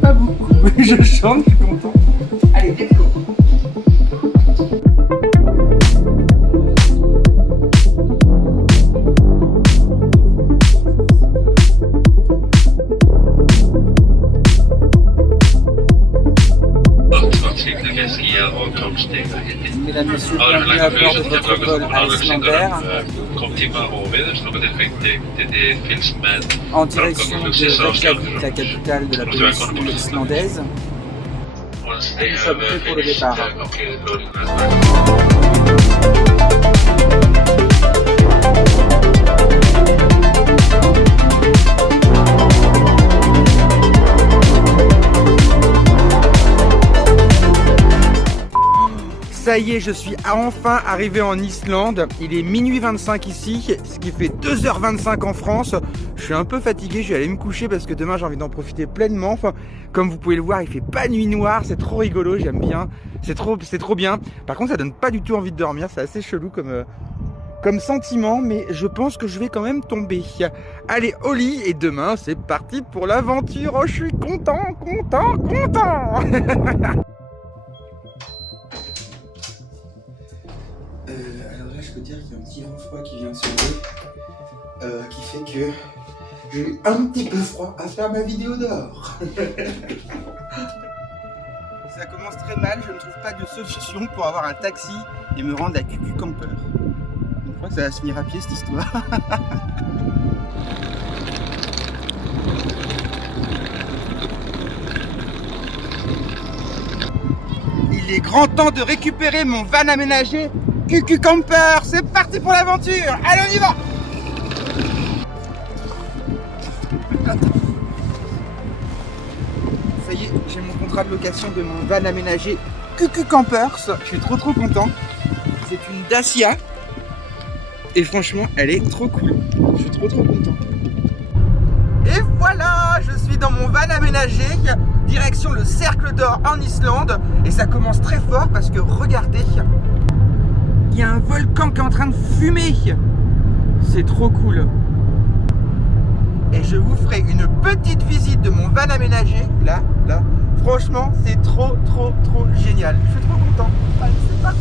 Pas beaucoup, je chante, je suis content. Allez, let's go. Mesdames et messieurs, bienvenue à bord de votre vol à Islander en direction de Reykjavik, la capitale de la péninsule islandaise. Et nous sommes prêts pour le départ. Ça y est, je suis enfin arrivé en Islande. Il est minuit 25 ici, ce qui fait 2h25 en France. Je suis un peu fatigué, je vais aller me coucher parce que demain j'ai envie d'en profiter pleinement. Enfin, comme vous pouvez le voir, il fait pas nuit noire, c'est trop rigolo, j'aime bien. C'est trop bien. Par contre, ça donne pas du tout envie de dormir, c'est assez chelou comme sentiment, mais je pense que je vais quand même tomber. Allez, au lit, et demain c'est parti pour l'aventure. Oh, je suis content. Alors là, je peux dire qu'il y a un petit vent froid qui vient de se lever, qui fait que j'ai eu un petit peu froid à faire ma vidéo dehors. Ça commence très mal, je ne trouve pas de solution pour avoir un taxi et me rendre à Cuckoo Camper. Je crois que ça va se finir à pied cette histoire. Il est grand temps de récupérer mon van aménagé Cuckoo Camper. C'est parti pour l'aventure. Allez, on y va. Ça y est, j'ai mon contrat de location de mon van aménagé Cuckoo Campers. Je suis trop content. C'est une Dacia. Et franchement, elle est trop cool. Je suis trop content. Et voilà, je suis dans mon van aménagé, direction le Cercle d'Or en Islande. Et ça commence très fort parce que regardez, il y a un volcan qui est en train de fumer. C'est trop cool. Et je vous ferai une petite visite de mon van aménagé, là. Franchement, c'est trop génial. Je suis trop content. Allez, c'est parti.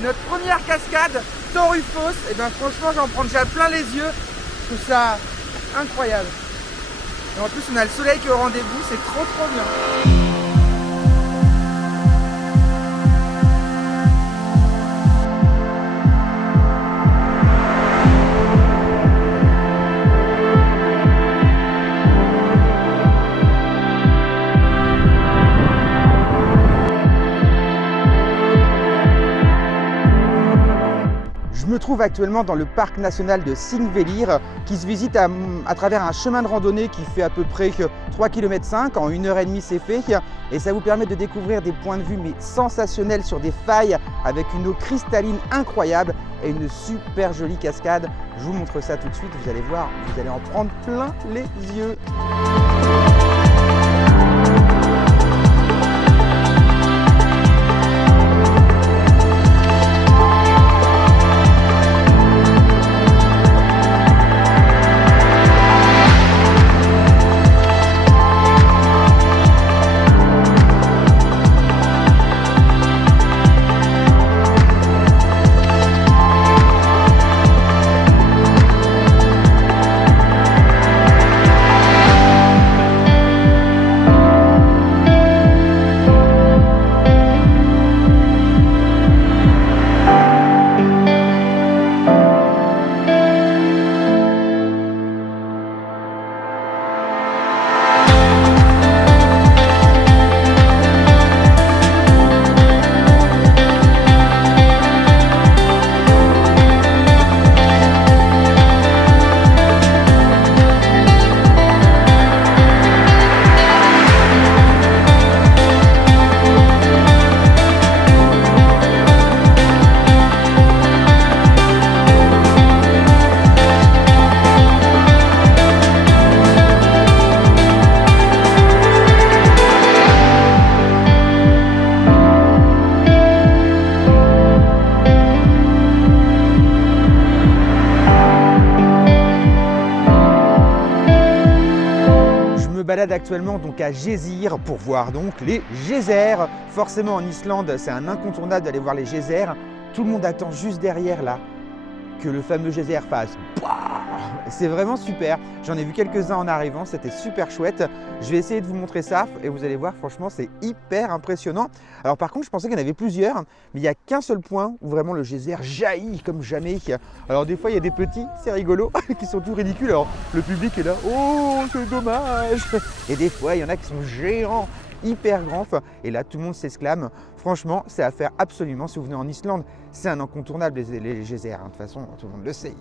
Notre première cascade, Torufos, et bien franchement j'en prends déjà plein les yeux, je trouve ça incroyable. Et en plus on a le soleil qui est au rendez-vous, c'est trop bien. Je me trouve actuellement dans le parc national de Thingvellir qui se visite à travers un chemin de randonnée qui fait à peu près 3,5 km. En 1h30 c'est fait et ça vous permet de découvrir des points de vue mais sensationnels sur des failles avec une eau cristalline incroyable et une super jolie cascade. Je vous montre ça tout de suite, vous allez voir, vous allez en prendre plein les yeux. balade actuellement donc à Gésir pour voir donc les geysers. Forcément en Islande, c'est un incontournable d'aller voir les geysers. Tout le monde attend juste derrière là que le fameux geyser fasse. C'est vraiment super. J'en ai vu quelques-uns en arrivant, c'était super chouette. Je vais essayer de vous montrer ça et vous allez voir, franchement, c'est hyper impressionnant. Alors par contre, je pensais qu'il y en avait plusieurs, mais il n'y a qu'un seul point où vraiment le geyser jaillit comme jamais. Alors des fois, il y a des petits, c'est rigolo, qui sont tout ridicules. Alors le public est là, oh, c'est dommage. Et des fois, il y en a qui sont géants, hyper grands. Et là, tout le monde s'exclame. Franchement, c'est à faire absolument si vous venez en Islande. C'est un incontournable, les geysers. De toute façon, tout le monde le sait.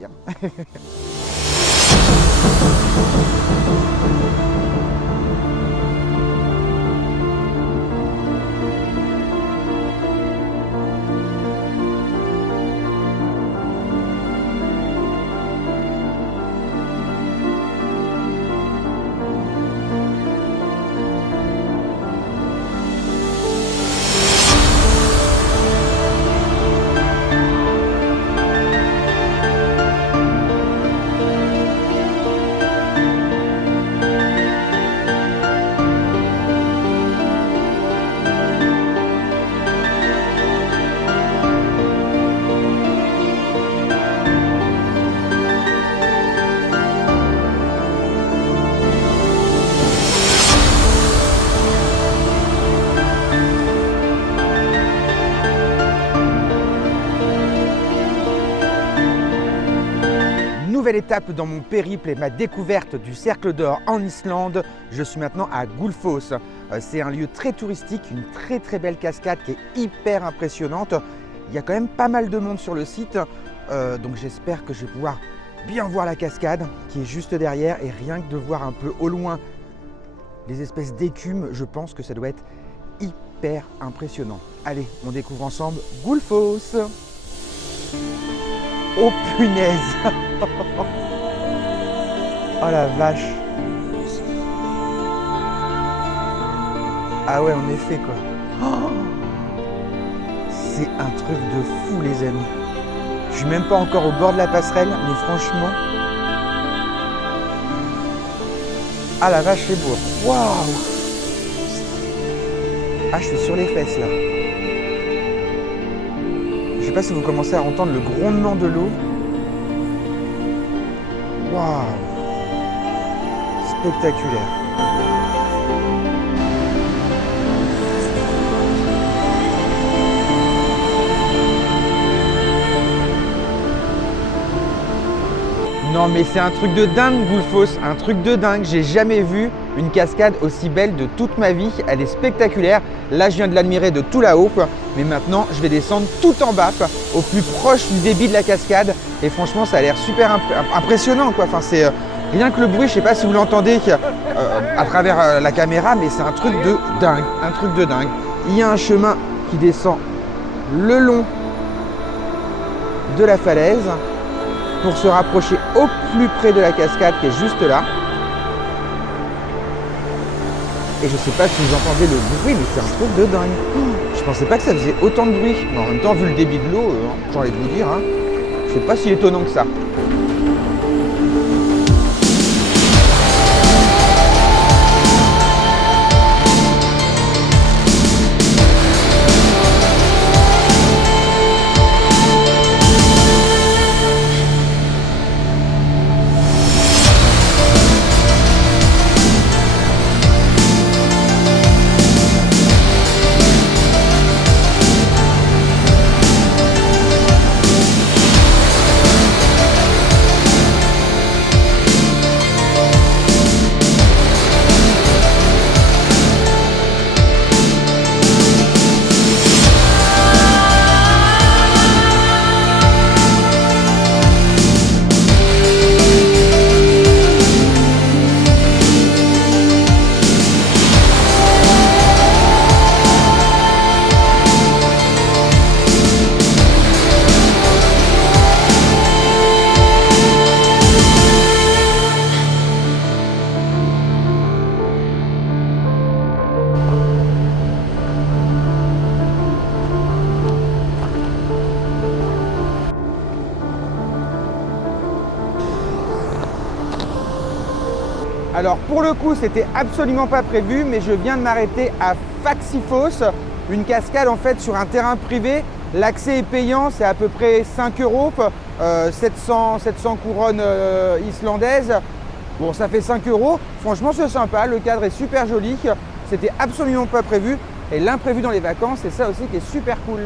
Nouvelle étape dans mon périple et ma découverte du Cercle d'Or en Islande. Je suis maintenant à Gullfoss. C'est un lieu très touristique, une très belle cascade qui est hyper impressionnante. Il y a quand même pas mal de monde sur le site, donc j'espère que je vais pouvoir bien voir la cascade qui est juste derrière, et rien que de voir un peu au loin les espèces d'écume, je pense que ça doit être hyper impressionnant. Allez, on découvre ensemble Gullfoss. Oh punaise. Oh la vache. Ah ouais, en effet quoi. Oh, c'est un truc de fou les amis. Je suis même pas encore au bord de la passerelle, mais franchement. Ah la vache, c'est beau. Waouh. Ah, je suis sur les fesses là. Je sais pas si vous commencez à entendre le grondement de l'eau. Waouh! Spectaculaire. Non mais c'est un truc de dingue Gullfoss, un truc de dingue. J'ai jamais vu une cascade aussi belle de toute ma vie. Elle est spectaculaire. Là je viens de l'admirer de tout là-haut, mais maintenant je vais descendre tout en bas, au plus proche du débit de la cascade. Et franchement ça a l'air super impressionnant quoi. Enfin, c'est rien que le bruit, je sais pas si vous l'entendez à travers la caméra, mais c'est un truc de dingue, un truc de dingue. Il y a un chemin qui descend le long de la falaise pour se rapprocher au plus près de la cascade qui est juste là. Et je sais pas si vous entendez le bruit, mais c'est un truc de dingue. Je pensais pas que ça faisait autant de bruit. Mais en même temps, vu le débit de l'eau, j'ai envie de vous dire, c'est pas si étonnant que ça. Alors pour le coup, c'était absolument pas prévu, mais je viens de m'arrêter à Faxifos, une cascade en fait sur un terrain privé. L'accès est payant, c'est à peu près 5 €, 700 couronnes islandaises. Bon, ça fait 5 €. Franchement, c'est sympa, le cadre est super joli. C'était absolument pas prévu. Et l'imprévu dans les vacances, c'est ça aussi qui est super cool.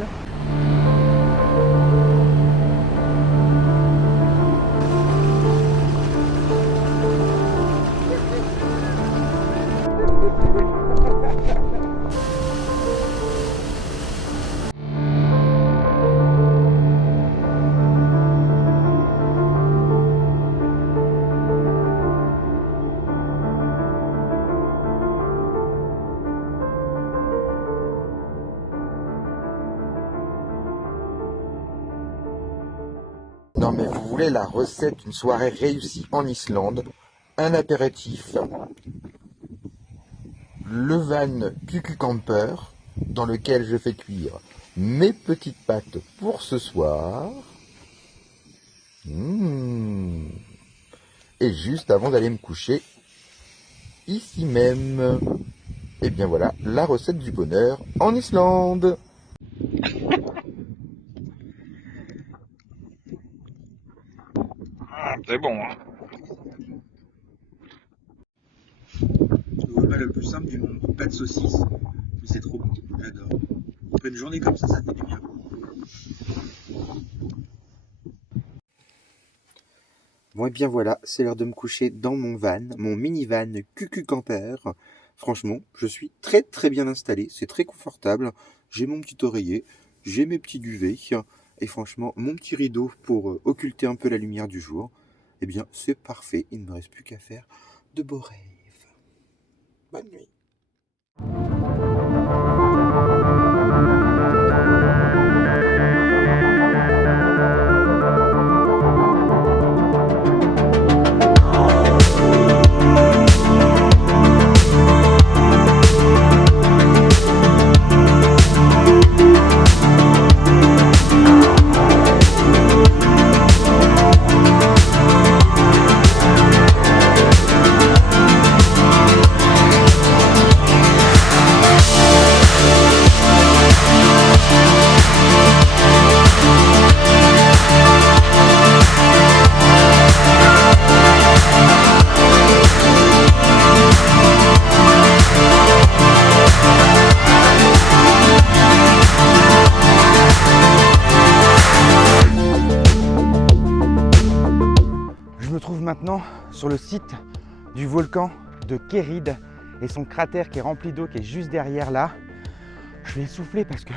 Non mais vous voulez la recette d'une soirée réussie en Islande, un apéritif, le van Kukukamper, dans lequel je fais cuire mes petites pâtes pour ce soir, et juste avant d'aller me coucher, ici même, et bien voilà, la recette du bonheur en Islande. C'est bon, hein. Le repas le plus simple du monde, pas de saucisse, mais c'est trop bon, j'adore. Après une journée comme ça fait du bien. Bon et bien voilà, c'est l'heure de me coucher dans mon van, mon minivan Kukukamper. Franchement, je suis très très bien installé, c'est très confortable. J'ai mon petit oreiller, j'ai mes petits duvets, et franchement, mon petit rideau pour occulter un peu la lumière du jour. Eh bien, c'est parfait, il ne me reste plus qu'à faire de beaux rêves. Bonne nuit. Maintenant sur le site du volcan de Kerid et son cratère qui est rempli d'eau qui est juste derrière là. Je vais souffler parce que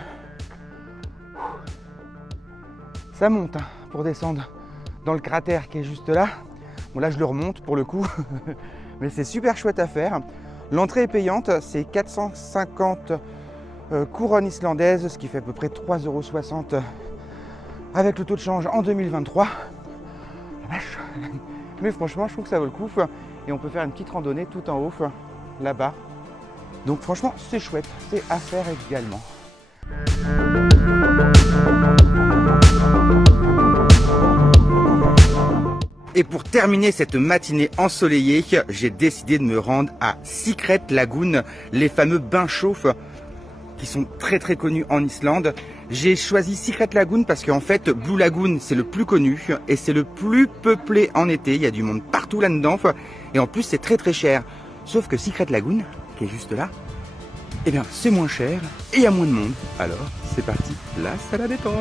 ça monte hein, pour descendre dans le cratère qui est juste là. Bon là je le remonte pour le coup, mais c'est super chouette à faire. L'entrée est payante, c'est 450 couronnes islandaises, ce qui fait à peu près 3,60 € avec le taux de change en 2023. La vache. Mais franchement, je trouve que ça vaut le coup. Et on peut faire une petite randonnée tout en haut, là-bas. Donc franchement, c'est chouette. C'est à faire également. Et pour terminer cette matinée ensoleillée, j'ai décidé de me rendre à Secret Lagoon, les fameux bains chauds qui sont très très connus en Islande. J'ai choisi Secret Lagoon parce qu'en fait Blue Lagoon c'est le plus connu et c'est le plus peuplé en été, il y a du monde partout là-dedans et en plus c'est très très cher. Sauf que Secret Lagoon, qui est juste là, eh bien c'est moins cher et il y a moins de monde. Alors c'est parti, là c'est la détente.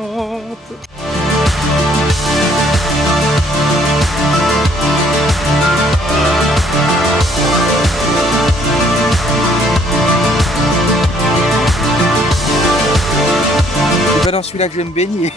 C'est pas dans celui-là que je vais me baigner.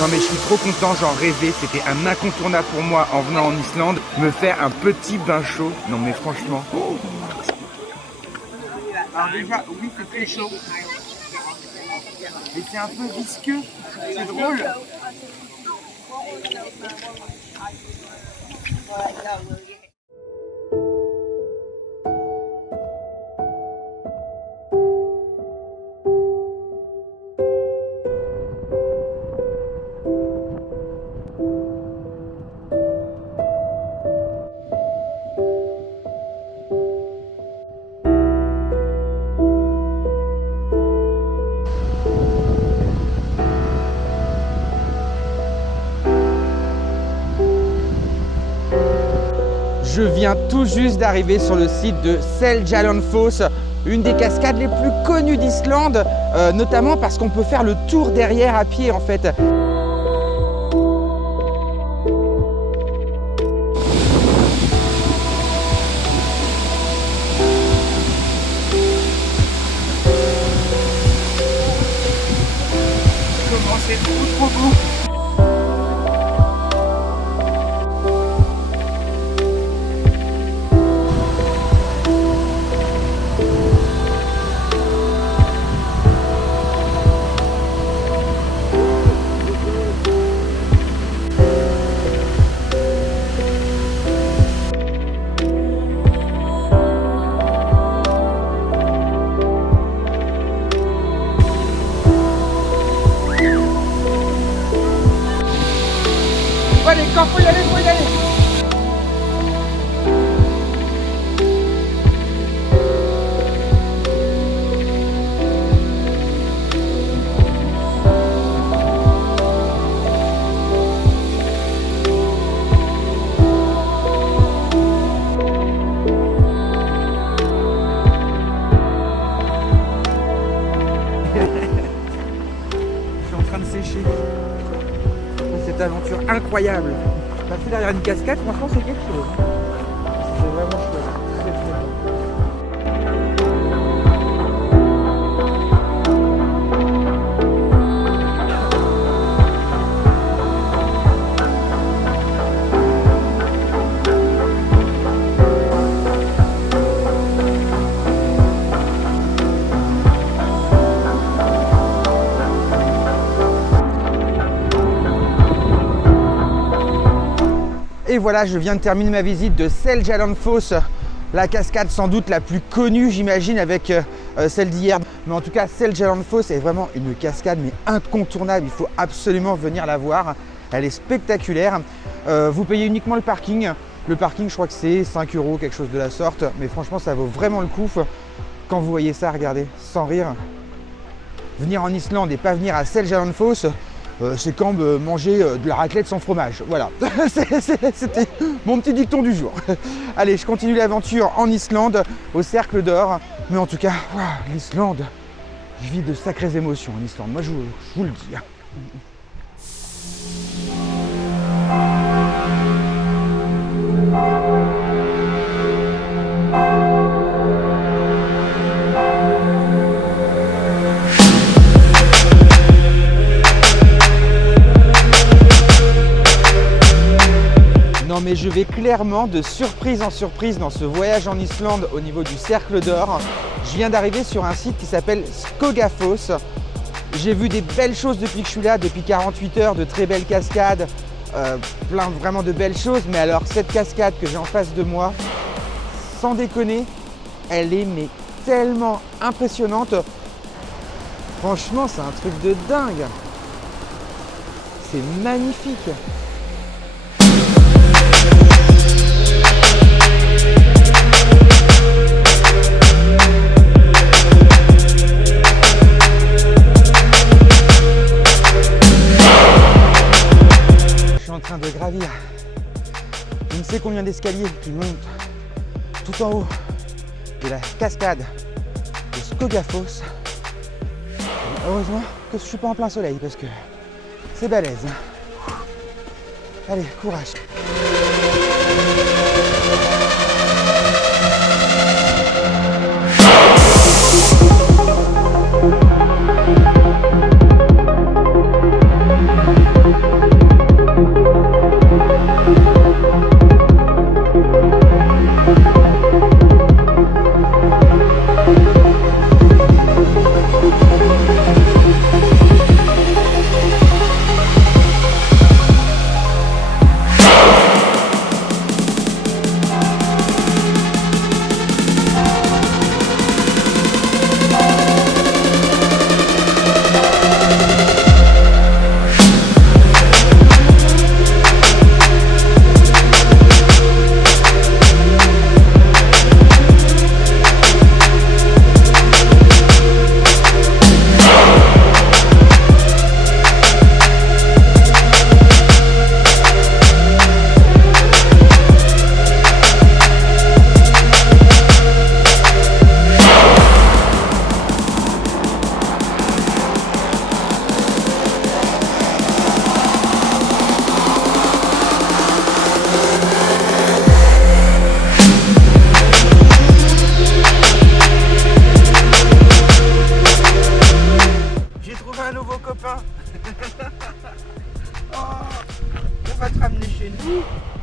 Non mais je suis trop content, j'en rêvais, c'était un incontournable pour moi en venant en Islande, me faire un petit bain chaud. Non mais franchement. Alors déjà, oui c'est très chaud. Et c'est un peu visqueux, c'est drôle. Je viens tout juste d'arriver sur le site de Seljalandsfoss, une des cascades les plus connues d'Islande, notamment parce qu'on peut faire le tour derrière à pied en fait. Comment c'est trop beau! Allez, quand faut y aller, faut y aller. Je suis en train de sécher. Cette aventure incroyable. Passer derrière une cascade, franchement, c'est quelque chose. C'est vraiment chouette. Très, très bon. Et voilà, je viens de terminer ma visite de Seljalandsfoss, la cascade sans doute la plus connue, j'imagine, avec celle d'hier. Mais en tout cas, Seljalandsfoss est vraiment une cascade mais incontournable. Il faut absolument venir la voir. Elle est spectaculaire. Vous payez uniquement le parking. Le parking, je crois que c'est 5 €, quelque chose de la sorte. Mais franchement, ça vaut vraiment le coup. Quand vous voyez ça, regardez, sans rire. Venir en Islande et pas venir à Seljalandsfoss, c'est comme manger de la raclette sans fromage. Voilà, c'était mon petit dicton du jour. Allez, je continue l'aventure en Islande, au Cercle d'Or. Mais en tout cas, l'Islande, je vis de sacrées émotions en Islande. Moi, je vous le dis. Non mais je vais clairement de surprise en surprise dans ce voyage en Islande au niveau du Cercle d'Or. Je viens d'arriver sur un site qui s'appelle Skogafoss. J'ai vu des belles choses depuis que je suis là, depuis 48 heures, de très belles cascades, plein vraiment de belles choses. Mais alors cette cascade que j'ai en face de moi, sans déconner, elle est mais tellement impressionnante. Franchement, c'est un truc de dingue. C'est magnifique. En train de gravir je ne sais combien d'escaliers qui montent tout en haut de la cascade de Skogafoss. Heureusement que je ne suis pas en plein soleil parce que c'est balèze. Allez, courage.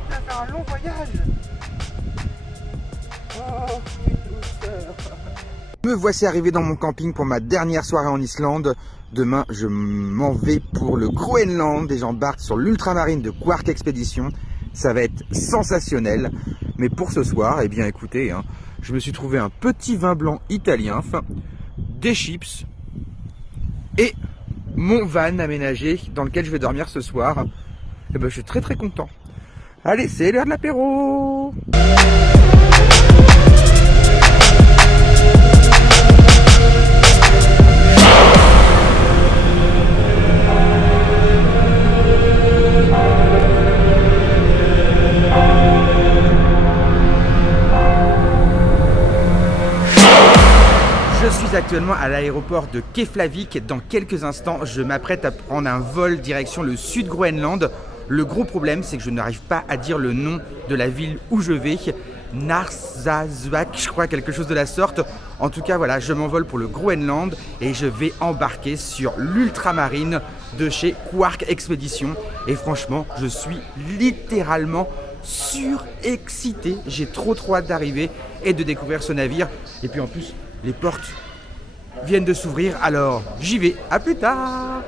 Ça va faire un long voyage. Oh, une douceur. Me voici arrivé dans mon camping pour ma dernière soirée en Islande. Demain, je m'en vais pour le Groenland et j'embarque sur l'ultramarine de Quark Expedition. Ça va être sensationnel. Mais pour ce soir, eh bien écoutez, hein, je me suis trouvé un petit vin blanc italien, des chips et mon van aménagé dans lequel je vais dormir ce soir. Et ben, je suis très content. Allez, c'est l'heure de l'apéro. Je suis actuellement à l'aéroport de Keflavik. Dans quelques instants, je m'apprête à prendre un vol direction le sud Groenland. Le gros problème, c'est que je n'arrive pas à dire le nom de la ville où je vais. Narsarsuaq, je crois, quelque chose de la sorte. En tout cas, voilà, je m'envole pour le Groenland et je vais embarquer sur l'ultramarine de chez Quark Expedition. Et franchement, je suis littéralement surexcité. J'ai trop hâte d'arriver et de découvrir ce navire. Et puis en plus, les portes viennent de s'ouvrir, alors j'y vais. À plus tard.